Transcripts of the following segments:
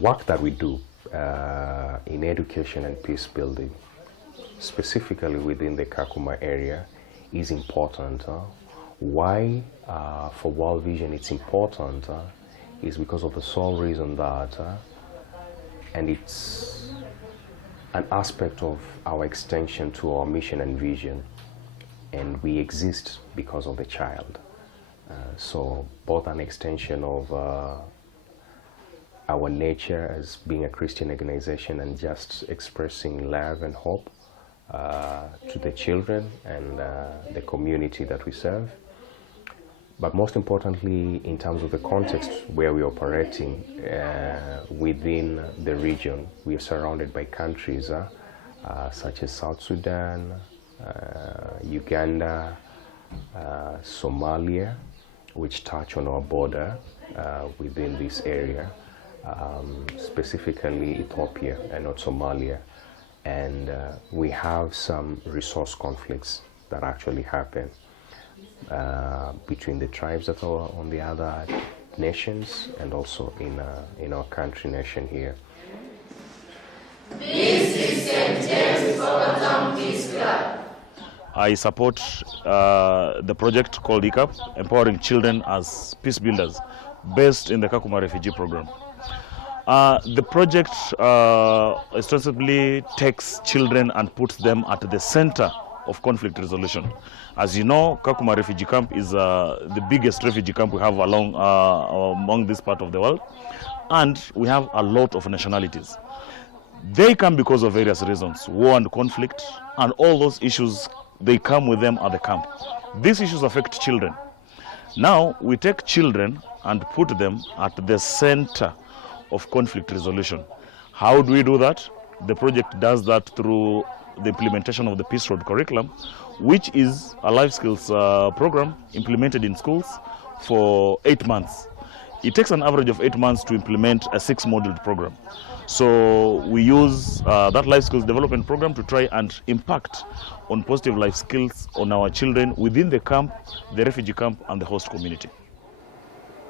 work that we do in education and peace building, specifically within the Kakuma area, is important. Why for World Vision it's important is because of the sole reason that, and it's an aspect of our extension to our mission and vision, and we exist because of the child. So both an extension of our nature as being a Christian organization and just expressing love and hope to the children and the community that we serve. But most importantly, in terms of the context where we're operating within the region, we are surrounded by countries such as South Sudan, Uganda, Somalia, which touch on our border within this area, specifically Ethiopia and not Somalia. And we have some resource conflicts that actually happen between the tribes that are on the other nations and also in our country nation here. This is Njeru Peace Club. I support the project called ECAP, Empowering Children as Peace Builders, based in the Kakuma refugee program. The project ostensibly takes children and puts them at the center of conflict resolution. As you know, Kakuma refugee camp is the biggest refugee camp we have among this part of the world, and we have a lot of nationalities. They come because of various reasons, war and conflict, and all those issues, they come with them at the camp. These issues affect children. Now, we take children and put them at the center of conflict resolution. How do we do that? The project does that through the implementation of the Peace Road curriculum, which is a life skills program implemented in schools for 8 months. It takes an average of 8 months to implement a 6-module program. So we use that life skills development program to try and impact on positive life skills on our children within the camp, the refugee camp, and the host community.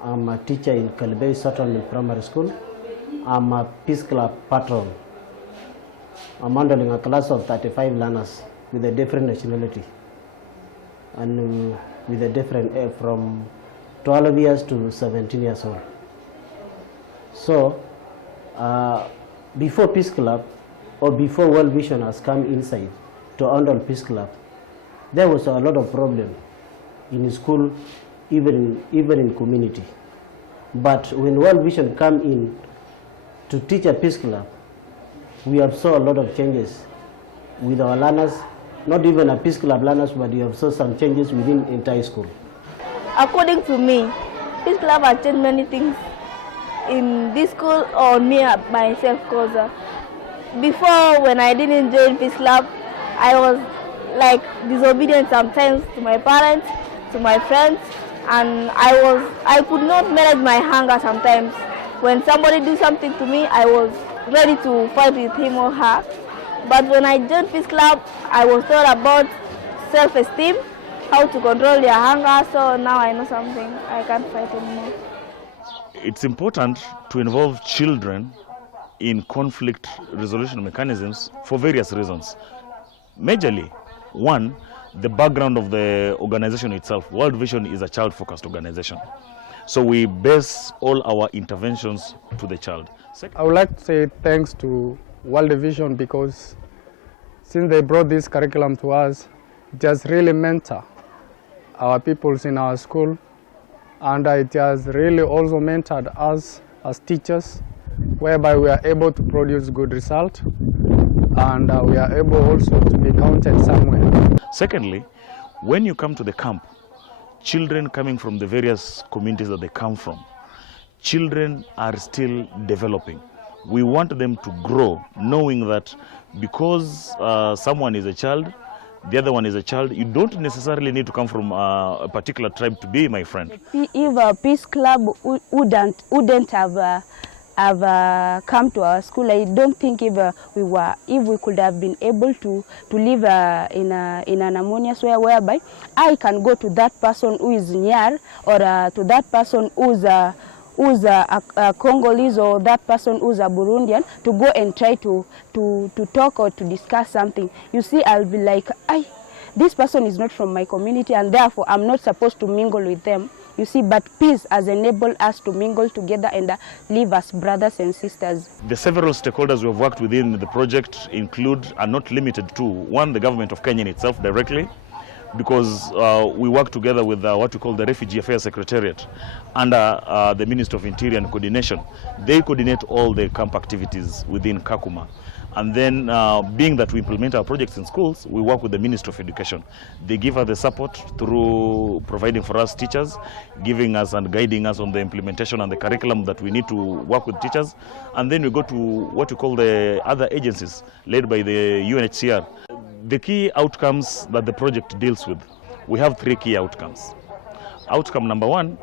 I'm a teacher in Kalibay Settlement Primary School. I'm a Peace Club patron. I'm handling a class of 35 learners with a different nationality and with a different age from 12 years to 17 years old. So, before Peace Club or before World Vision has come inside to handle Peace Club, there was a lot of problem in school, even in community. But when World Vision come in to teach a Peace Club, we have saw a lot of changes with our learners, not even a Peace Club learners, but we have saw some changes within the entire school. According to me, Peace Club has changed many things in this school or me myself, because before, when I didn't join Peace Club, I was like disobedient sometimes to my parents, to my friends, and I could not manage my anger sometimes. When somebody do something to me, I was ready to fight with him or her. But when I joined Peace Club, I was taught about self-esteem, how to control their anger, so now I know something. I can't fight anymore. It's important to involve children in conflict resolution mechanisms for various reasons. Majorly, one, the background of the organization itself. World Vision is a child-focused organization. So we base all our interventions to the child. I would like to say thanks to World Vision, because since they brought this curriculum to us, it has really mentored our peoples in our school, and it has really also mentored us as teachers, whereby we are able to produce good results, and we are able also to be counted somewhere. Secondly, when you come to the camp, children coming from the various communities that they come from, children are still developing. We want them to grow, knowing that because someone is a child, the other one is a child, you don't necessarily need to come from a particular tribe to be my friend. If a Peace Club wouldn't have come to our school, I don't think if we could have been able to live in an harmonious way, whereby I can go to that person who is near, or to that person who's a Congolese or that person who's a Burundian to go and try to talk or to discuss something. You see, I'll be like, this person is not from my community and therefore I'm not supposed to mingle with them. You see, but peace has enabled us to mingle together and live as brothers and sisters. The several stakeholders we have worked within the project include, and not limited to, one, the government of Kenya itself directly, because we work together with what we call the Refugee Affairs Secretariat under the Ministry of Interior and Coordination. They coordinate all the camp activities within Kakuma. And then, being that we implement our projects in schools, we work with the Ministry of Education. They give us the support through providing for us teachers, giving us and guiding us on the implementation and the curriculum that we need to work with teachers. And then we go to what we call the other agencies led by the UNHCR. The key outcomes that the project deals with, we have 3 key outcomes. Outcome number 1,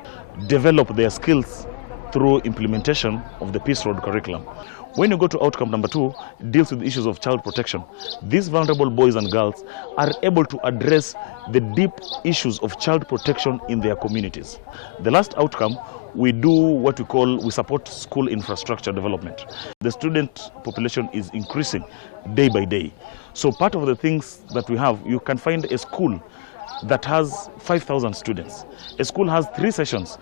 develop their skills through implementation of the Peace Road curriculum. When you go to outcome number 2, it deals with issues of child protection. These vulnerable boys and girls are able to address the deep issues of child protection in their communities. The last outcome, we do what we call, we support school infrastructure development. The student population is increasing day by day. So part of the things that we have, you can find a school that has 5,000 students. A school has 3 sessions.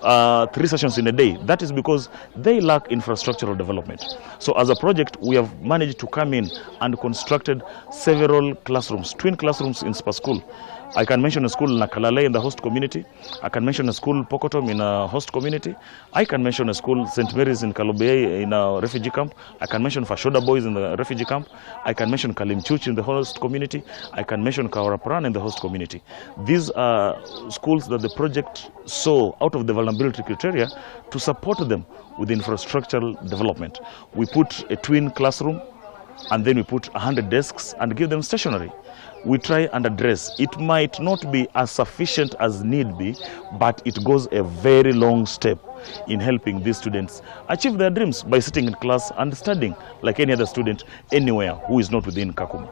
3 sessions in a day. That is because they lack infrastructural development. So as a project, we have managed to come in and constructed several classrooms, twin classrooms in Spa School. I can mention a school in Nakalale in the host community. I can mention a school Pokotom in a host community. I can mention a school St. Mary's in Kalobey in a refugee camp. I can mention Fashoda Boys in the refugee camp. I can mention Kalimchuch in the host community. I can mention Kawarapran in the host community. These are schools that the project saw out of the vulnerability criteria to support them with infrastructural development. We put a twin classroom and then we put 100 desks and give them stationery. We try and address. It might not be as sufficient as need be, but it goes a very long step in helping these students achieve their dreams by sitting in class and studying like any other student anywhere who is not within Kakuma.